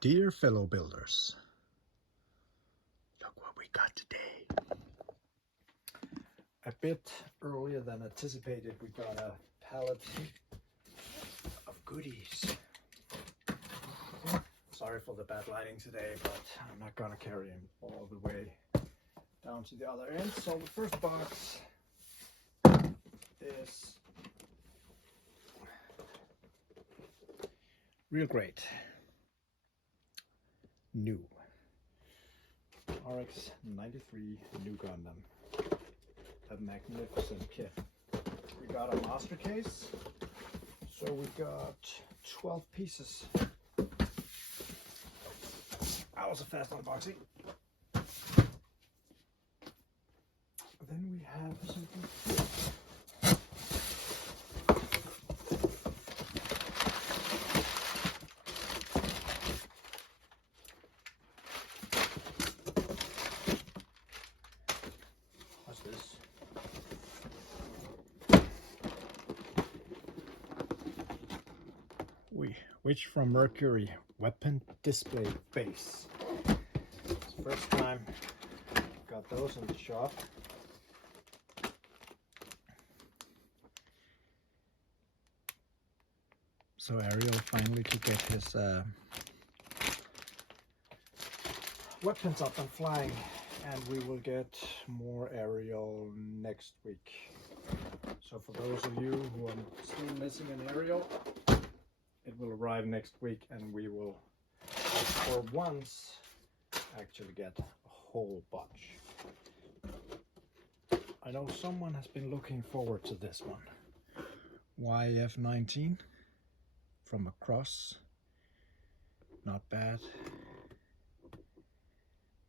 Dear fellow builders, look what we got today. A bit earlier than anticipated, we got a pallet of goodies. Sorry for the bad lighting today, but I'm not gonna carry them all the way down to the other end. So the first box is real great. New RX-93 New Gundam. A magnificent kit. We got a master case, so we got 12 pieces. That was a fast unboxing. Then we have something. What's this? Which from Mercury weapon display base. It's the first time got those in the shop. So Ariel finally to get his weapons up and flying, and we will get more Ariel next week. So for those of you who are still missing an Ariel, it will arrive next week, and we will for once actually get a whole bunch. I know someone has been looking forward to this one. YF-19 from across, not bad.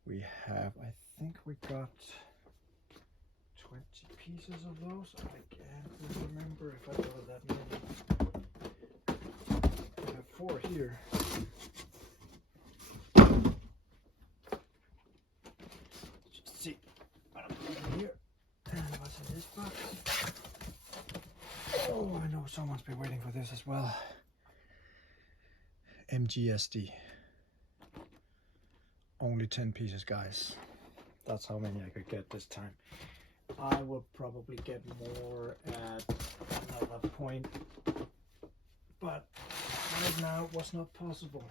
We have, I think we got 20 pieces of those. I can't remember if I got that many. We have 4 here. Just see what I'm putting here and what's in this box. Oh, I know someone's been waiting for this as well. MGSD. Only 10 pieces, guys. That's how many I could get this time. I will probably get more at another point, but right now it was not possible.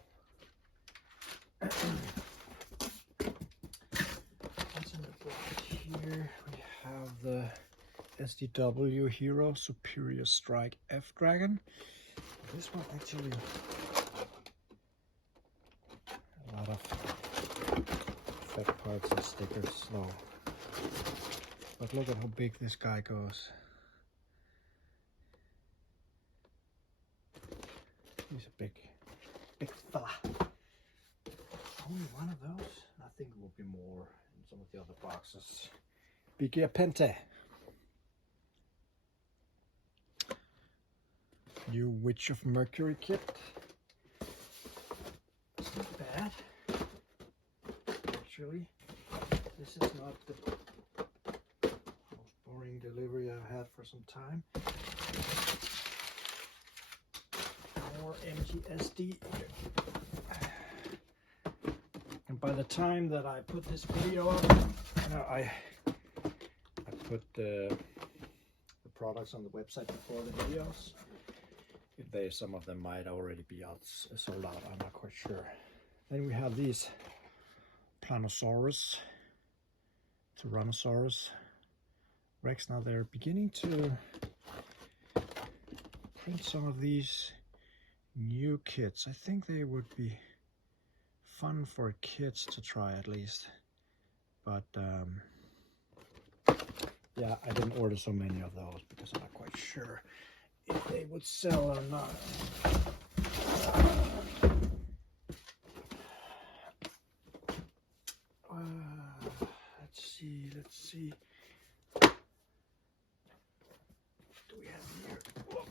What's in the box here? We have the SDW Hero Superior Strike F Dragon. This one actually a lot of fat parts and stickers, no. But look at how big this guy goes. He's a big fella. Only one of those. I think there will be more in some of the other boxes. Big Pente. New Witch of Mercury kit. It's not bad. Actually, this is not the most boring delivery I've had for some time. More MGSD here. And by the time that I put this video up, I put the products on the website before the videos. Some of them might already be out, sold out, I'm not quite sure. Then we have these Planosaurus, Tyrannosaurus Rex. Now they're beginning to print some of these new kits. I think they would be fun for kids to try at least. But yeah, I didn't order so many of those because I'm not quite sure if they would sell or not. Let's see. What do we have here? Whoa.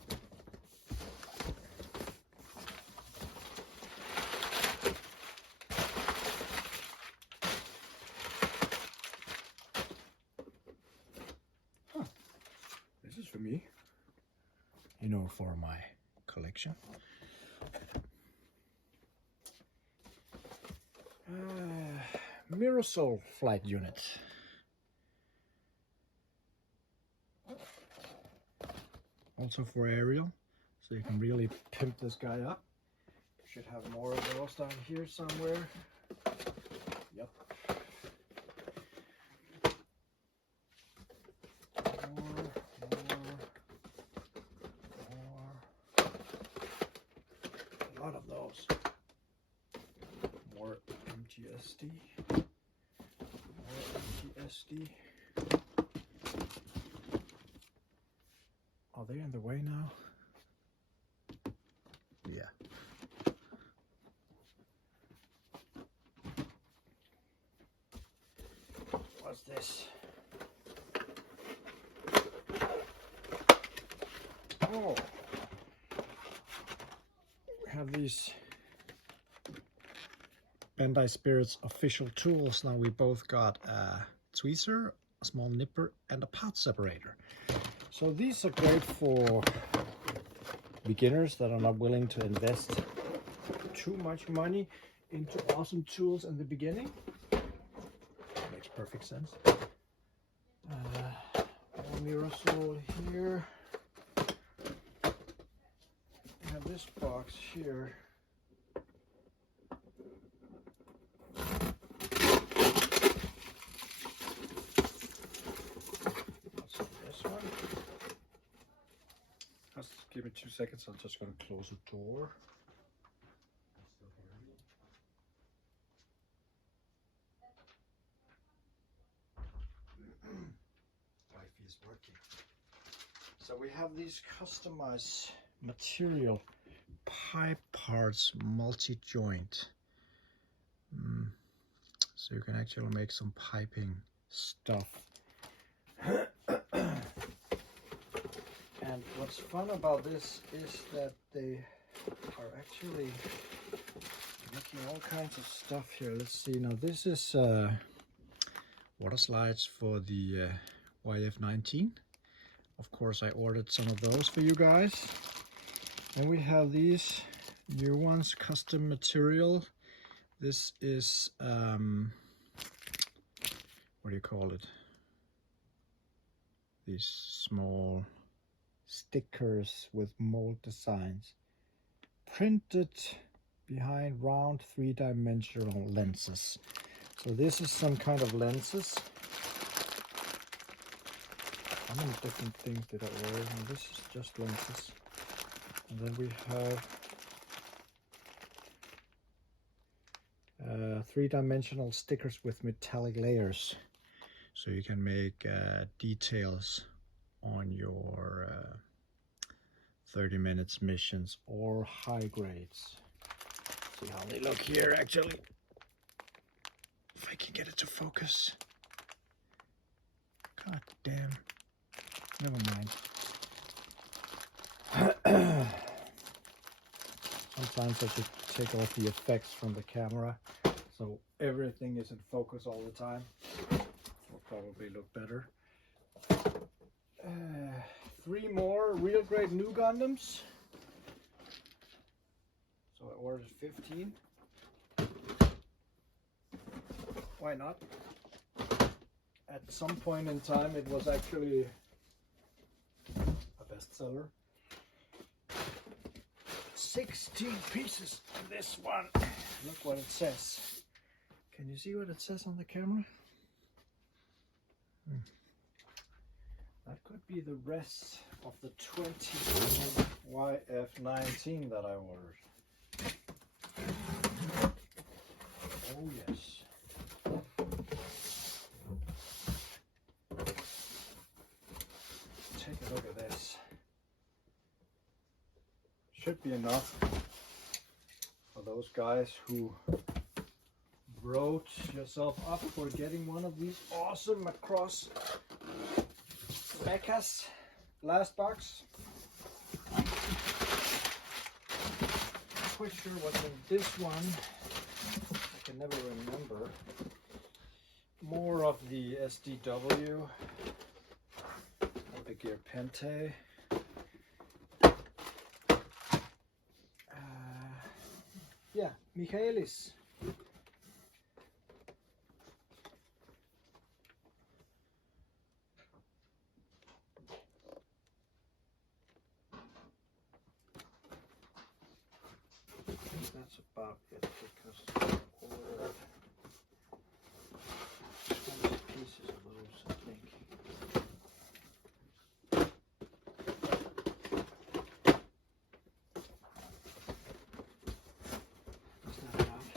Huh. This is for me. You know, for my collection. Mirrosol flight unit. Also for aerial, so you can really pimp this guy up. Should have more of those down here somewhere. Yep. More. A lot of those. More MGSD. More MGSD. Are they in the way now? Yeah. What's this? Oh, we have these Bandai Spirits official tools. Now we both got a tweezer, a small nipper, and a pouch separator. So these are great for beginners that are not willing to invest too much money into awesome tools in the beginning. Makes perfect sense. More Mirrosol here. We have this box here. What's in this one? Just give me 2 seconds. I'm just going to close the door. Wi-Fi is working. So we have these customized material pipe parts multi-joint. So you can actually make some piping stuff. And what's fun about this is that they are actually making all kinds of stuff here. Let's see. Now this is water slides for the YF-19. Of course, I ordered some of those for you guys. And we have these new ones, custom material. This is what do you call it? These small stickers with mold designs printed behind round 3-dimensional lenses. So this is some kind of lenses. How many different things did I order? And this is just lenses. And then we have 3-dimensional stickers with metallic layers. So you can make details on your 30 minutes missions or high grades. See how they look here actually. If I can get it to focus. God damn. Never mind. Sometimes I should take off the effects from the camera so everything is in focus all the time. Will probably look better. 3 more real great new Gundams. So I ordered 15. Why not? At some point in time it was actually a bestseller. 16 pieces in this one. Look what it says. Can you see what it says on the camera? That could be the rest of the 20 YF-19 that I ordered. Oh yes. Take a look at this. Should be enough for those guys who wrote yourself up for getting one of these awesome Macross mechas. Last box. Quite sure what's in this one. I can never remember. More of the SDW. The Gear Pente. Yeah, Michaelis. about it because I ordered 20 pieces of those, I think. Is that enough?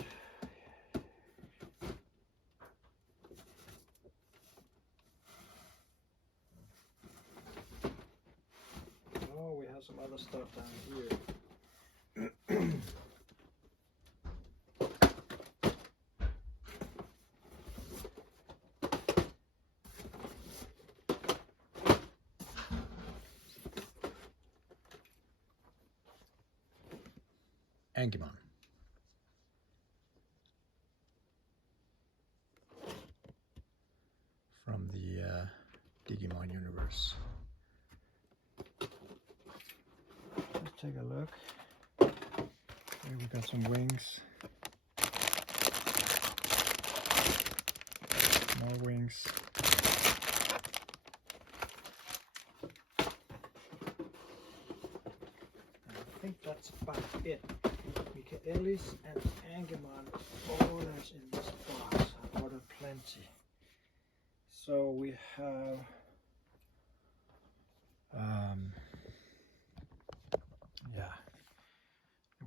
Oh, we have some other stuff down here. Angemon. From the Digimon universe. Let's take a look. Here we got some wings. More wings. And I think that's about it. Michaelis and Angemon orders in this box. I ordered plenty. So we have the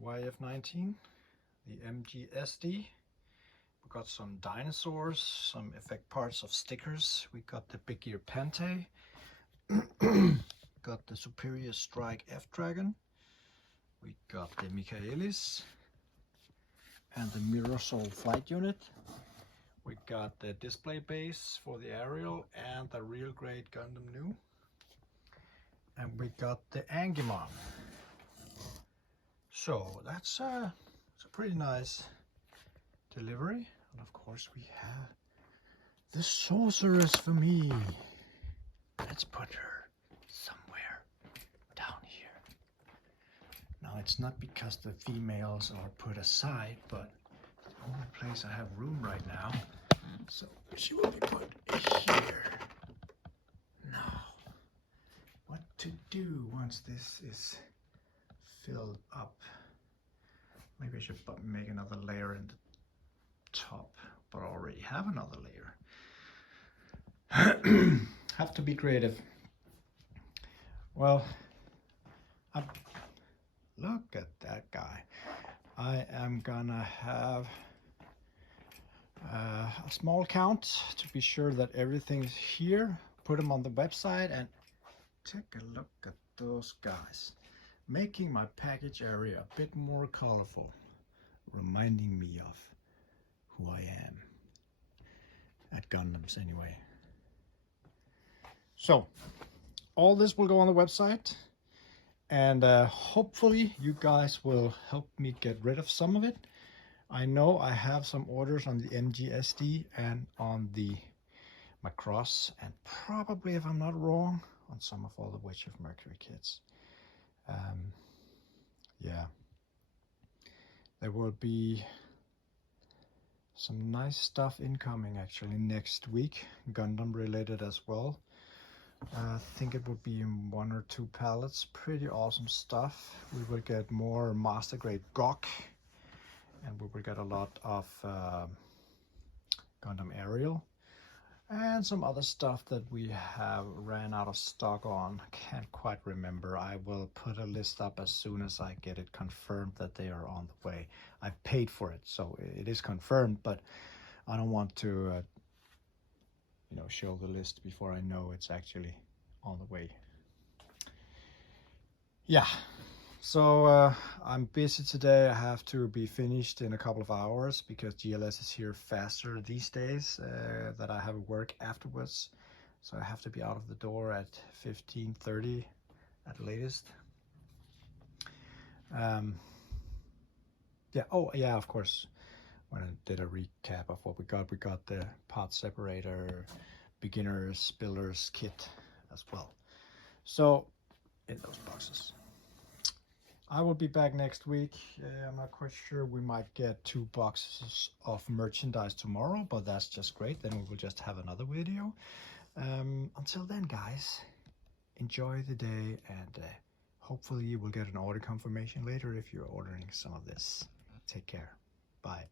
YF-19, the MGSD. We got some dinosaurs, some effect parts of stickers. We got the Big Ear Pantay. Got the Superior Strike F-Dragon. We got the Michaelis and the Mirrorsoul Flight Unit. We got the display base for the aerial and the real grade Gundam New. And we got the Angemon. So that's a pretty nice delivery. And of course we have the sorceress for me. Let's put her somewhere down here. Now it's not because the females are put aside, but it's the only place I have room right now. So she will be put here. Now, what to do once this is filled up? Maybe I should make another layer in the top, but I already have another layer. Have to be creative. Well, look at that guy. I am gonna have a small count to be sure that everything's here. Put them on the website and take a look at those guys. Making my package area a bit more colorful, reminding me of who I am. At Gundams anyway. So, all this will go on the website. And hopefully you guys will help me get rid of some of it. I know I have some orders on the MGSD and on the Macross, and probably, if I'm not wrong, on some of all the Witch of Mercury kits. Yeah, there will be some nice stuff incoming actually next week, Gundam related as well. I think it would be in 1 or 2 pallets. Pretty awesome stuff. We will get more master grade GOK, and we will get a lot of Gundam Aerial and some other stuff that we have ran out of stock on. Can't quite remember. I will put a list up as soon as I get it confirmed that they are on the way. I paid for it, so it is confirmed, but I don't want to you know, show the list before I know it's actually on the way. Yeah, so I'm busy today. I have to be finished in a couple of hours because GLS is here faster these days, that I have work afterwards. So I have to be out of the door at 15:30 at latest. Yeah, oh yeah, of course. When I did a recap of what we got the part separator, beginners, builders kit as well. So in those boxes. I will be back next week. I'm not quite sure. We might get 2 boxes of merchandise tomorrow, but that's just great. Then we will just have another video. Until then, guys, enjoy the day, and hopefully you will get an order confirmation later if you're ordering some of this. Take care. Bye.